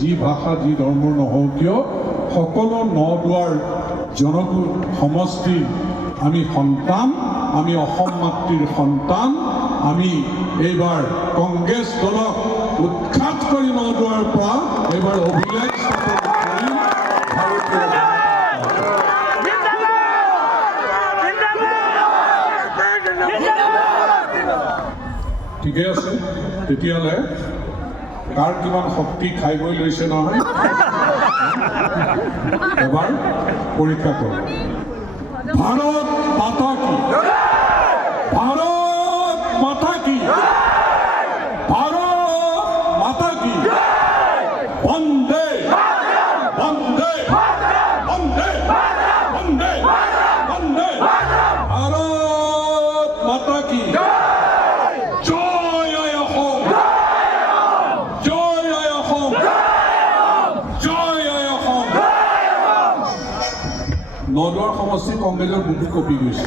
যি ভাষা যি ধৰ্মৰ নহওক কিয় সকলো নদুৱাৰ সমষ্টিৰ আমি সন্তান, আমি অসম মাতৃৰ সন্তান। আমি এইবাৰ কংগ্ৰেছ দলক উৎখাত কৰি নদুৱাৰ পৰা এইবাৰ অভিলেখ স্থাপন কৰিম। ঠিকে আছে, তেতিয়াহ'লে কাৰ কিমান শক্তি খাই বৈ লৈছে নহয় এবাৰ পৰীক্ষা কৰক। ভাৰত মাতা কি, ভাৰত মাতা কি, ভাৰত মাতা কি, বন্দে বন্দে বন্দে বন্দে বন্দে, ভাৰত মাতা কি। নদুৱাৰ সমষ্টি কংগ্ৰেছৰ বুকু কপি গৈছে।